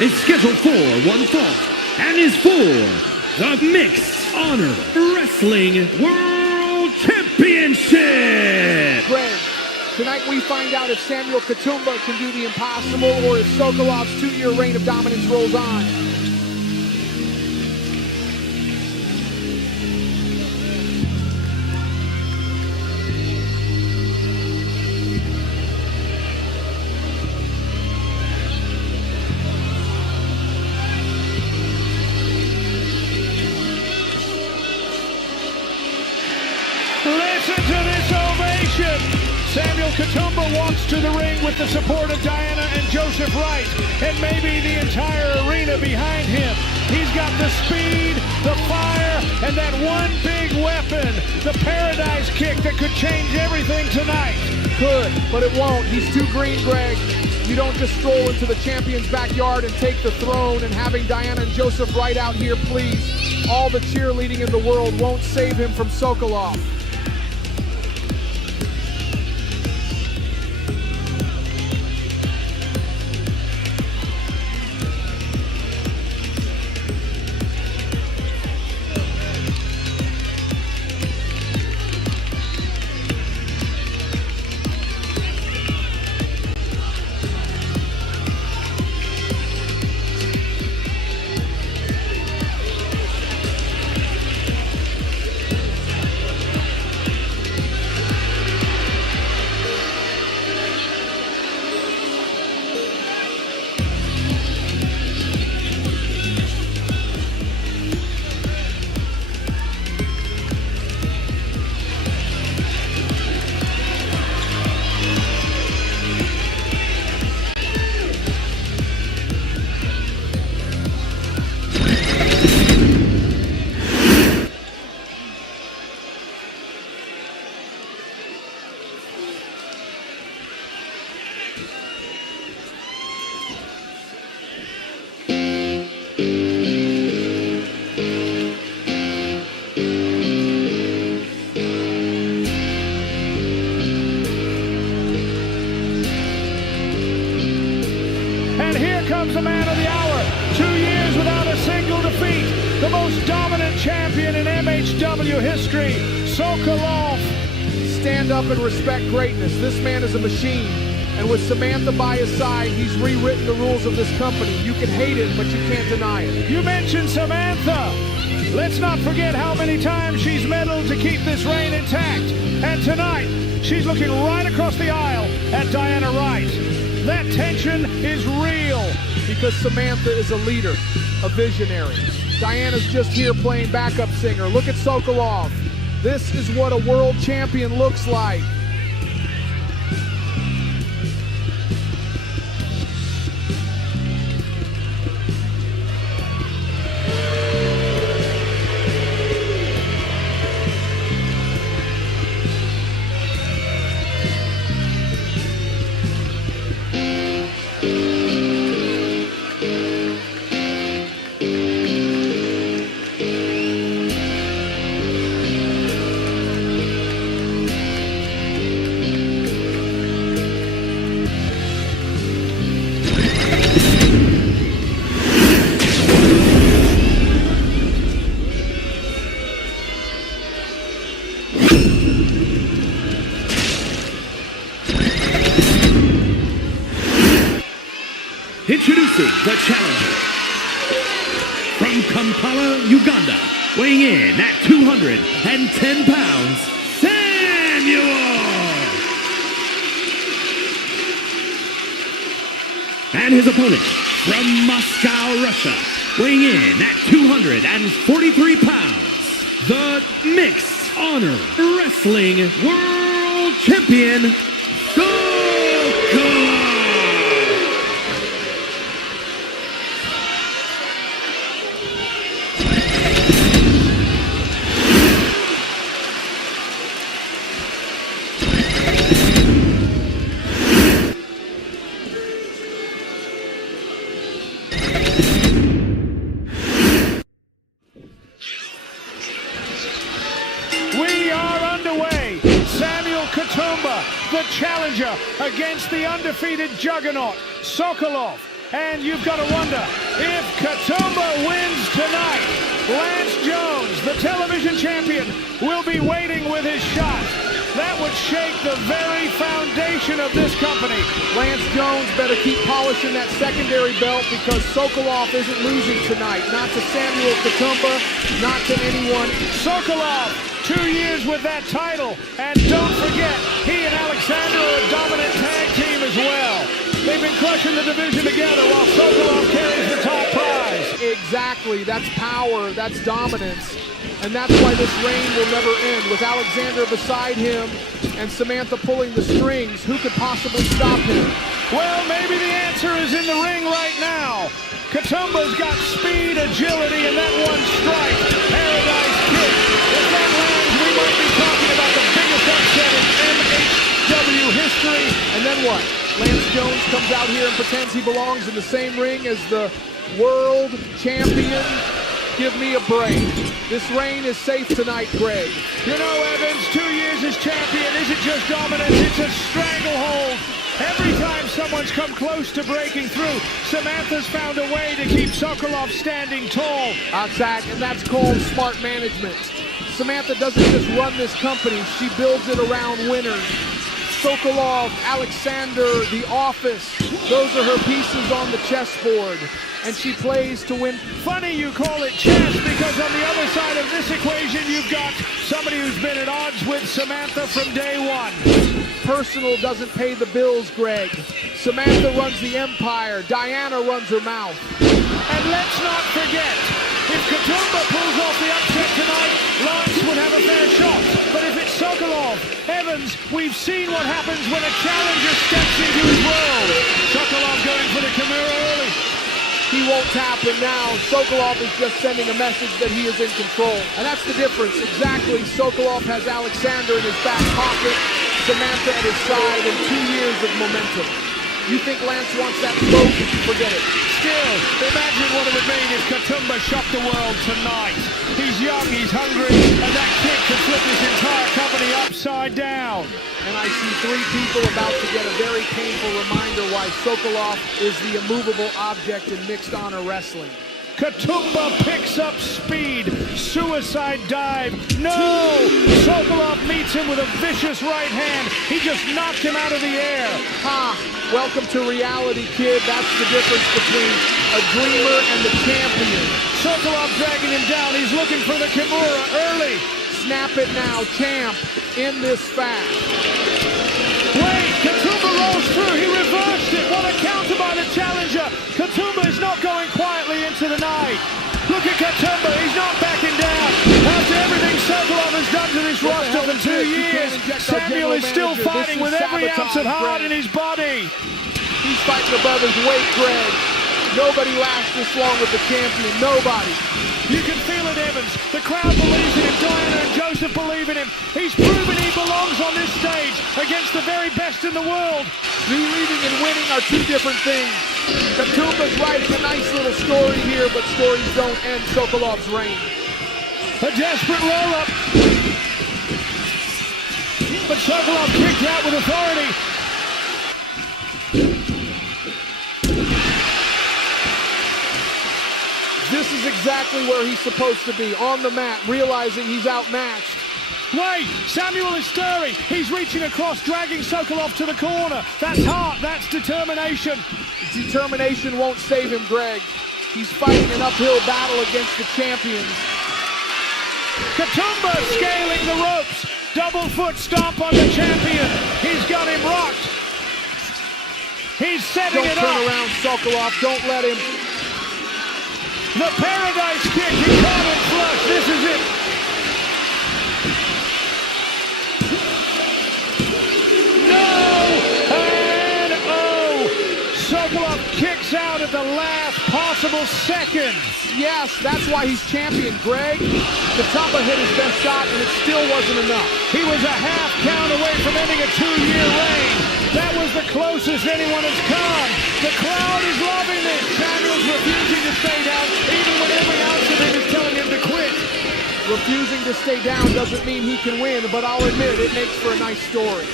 is scheduled for one fall and is for the Mixed Honor Wrestling World Championship. Greg, tonight we find out if Samuel Katumba can do the impossible or if Sokolov's 2-year reign of dominance rolls on. Listen to this ovation. Samuel Katumba walks to the ring with the support of Diana and Joseph Wright, and maybe the entire arena behind him. He's got the speed, the fire, and that one big weapon, the Paradise Kick that could change everything tonight. Could, but it won't. He's too green, Greg. You don't just stroll into the champion's backyard and take the throne, and having Diana and Joseph Wright out here, please. All the cheerleading in the world won't save him from Sokolov. And here comes the man of the hour. 2 years without a single defeat. The most dominant champion in MHW history, Sokolov. Stand up and respect greatness. This man is a machine. And with Samantha by his side, he's rewritten the rules of this company. You can hate it, but you can't deny it. You mentioned Samantha. Let's not forget how many times she's meddled to keep this reign intact. And tonight, she's looking right across the aisle at Diana Wright. That tension is real. Because Samantha is a leader, a visionary. Diana's just here playing backup singer. Look at Sokolov. This is what a world champion looks like. Introducing the challenger from Kampala, Uganda, weighing in at 210 pounds, Samuel! And his opponent from Moscow, Russia, weighing in at 243 pounds, the Mixed Honor Wrestling World Champion, Sokolov! We are underway. Samuel Katumba, the challenger, against the undefeated juggernaut, Sokolov. And you've got to wonder, if Katumba wins tonight, Lance Jones, the television champion, will be waiting with his shot. That would shake the very foundation of this company. Lance Jones better keep polishing that secondary belt because Sokolov isn't losing tonight. Not to Samuel Katumba, not to anyone. Sokolov, 2 years with that title. And don't forget, he and Alexander are a dominant tag team as well. They've been crushing the division together while Sokolov carries the top prize. Exactly, that's power, that's dominance. And that's why this reign will never end. With Alexander beside him and Samantha pulling the strings, who could possibly stop him? Well, maybe the answer is in the ring right now. Katumba's got speed, agility, and that one strike, paradise kick. If that lands, we might be talking about the biggest upset in MHW history. And then what? Lance Jones comes out here and pretends he belongs in the same ring as the world champion. Give me a break. This reign is safe tonight, Greg. You know, Evans, 2 years as champion isn't just dominance, it's a stranglehold. Every time someone's come close to breaking through, Samantha's found a way to keep Sokolov standing tall. Zach, and that's called smart management. Samantha doesn't just run this company, she builds it around winners. Sokolov, Alexander, The Office, those are her pieces on the chessboard. And she plays to win. Funny you call it chess, because on the other side of this equation, you've got somebody who's been at odds with Samantha from day one. Personal doesn't pay the bills, Greg. Samantha runs the empire. Diana runs her mouth. And let's not forget, if Katumba pulls off the upset tonight, Lance would have a fair shot. But if it's Sokolov, Evans, we've seen what happens when a challenger steps into his world. Sokolov going for the Kimura early. He won't tap him now. Sokolov is just sending a message that he is in control. And that's the difference. Exactly. Sokolov has Alexander in his back pocket, Samantha at his side, and 2 years of momentum. You think Lance wants that smoke? Forget it. Still, imagine what it would mean if Katumba shocked the world tonight. He's young, he's hungry, and that kick could flip his entire company upside down. And I see 3 people about to get a very painful reminder why Sokolov is the immovable object in mixed honor wrestling. Katumba picks up speed. Suicide dive. No! Sokolov meets him with a vicious right hand. He just knocked him out of the air. Ha! Welcome to reality, kid. That's the difference between a dreamer and the champion. Sokolov dragging him down. He's looking for the Kimura early. Snap it now, champ. In this fast. Wait, Katumba rolls through. He reversed it. What a counter by the challenger. Katumba is not going quietly into the night. Look at Katumba. He's not backing down. After everything Sokolov has done to this roster for 2 years, Samuel is still fighting with every ounce of heart in his body. He's fighting above his weight, Greg. Nobody lasts this long with the champion. Nobody. You can feel it, Evans. The crowd believes in him. Diana and Joseph believe in him. He's proven he belongs on this stage against the very best in the world. Believing and winning are 2 different things. Katumba's writing a nice little story here, but stories don't end Sokolov's reign. A desperate roll-up. But Sokolov kicked out with authority. This is exactly where he's supposed to be, on the mat, realizing he's outmatched. Wait, Samuel is stirring. He's reaching across, dragging Sokolov to the corner. That's heart, that's determination. Determination won't save him, Greg. He's fighting an uphill battle against the champions. Katumba scaling the ropes. Double foot stomp on the champion. He's got him rocked. He's setting it up. Don't turn around, Sokolov. Don't let him. The paradise kick. He caught him flush. This is it. No! And oh! Sokolov kicks out at the last possible second. Yes, that's why he's champion, Greg. Katumba hit his best shot, and it still wasn't enough. He was a half count away from ending a 2-year reign. That was the closest anyone has come. The crowd is loving this. Samuel's refusing to stay down, even when every ounce of him is telling him to quit. Refusing to stay down doesn't mean he can win, but I'll admit it makes for a nice story.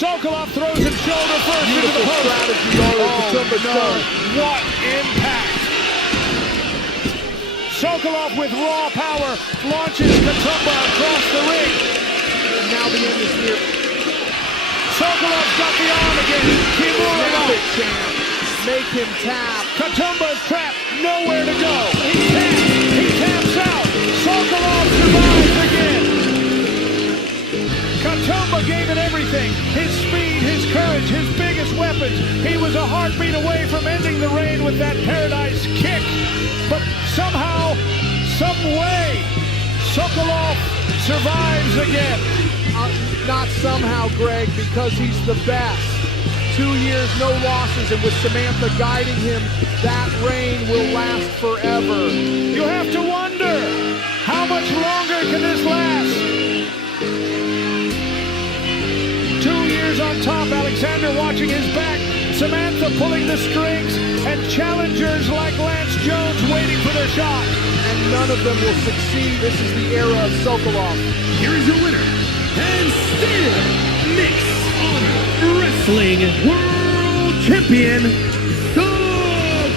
Sokolov throws him shoulder first into the Beautiful post. strategy, Katumba no. done. What impact! Sokolov with raw power launches Katumba across the ring. And now the end is near. Sokolov's got the arm again. Kimura Grab it, champ. Make him tap. Katumba's trapped, nowhere to go. He taps out. Sokolov survives again. Katumba gave it everything. His speed, his courage, his biggest weapons. He was a heartbeat away from ending the reign with that paradise kick. But somehow, some way, Sokolov survives again. Not somehow, Greg, because he's the best. 2 years, no losses, and with Samantha guiding him, that reign will last forever. You have to wonder, how much longer can this last? 2 years on top, Alexander watching his back, Samantha pulling the strings, and challengers like Lance Jones waiting for their shot. And none of them will succeed. This is the era of Sokolov. Here is your winner, and still Mixed Honor Wrestling World Champion, Sokolov!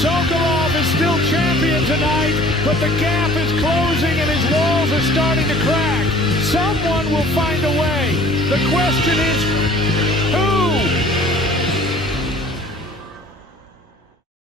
Sokolov is still champion tonight, but the gap is closing and his walls are starting to crack. Someone will find a way. The question is, who?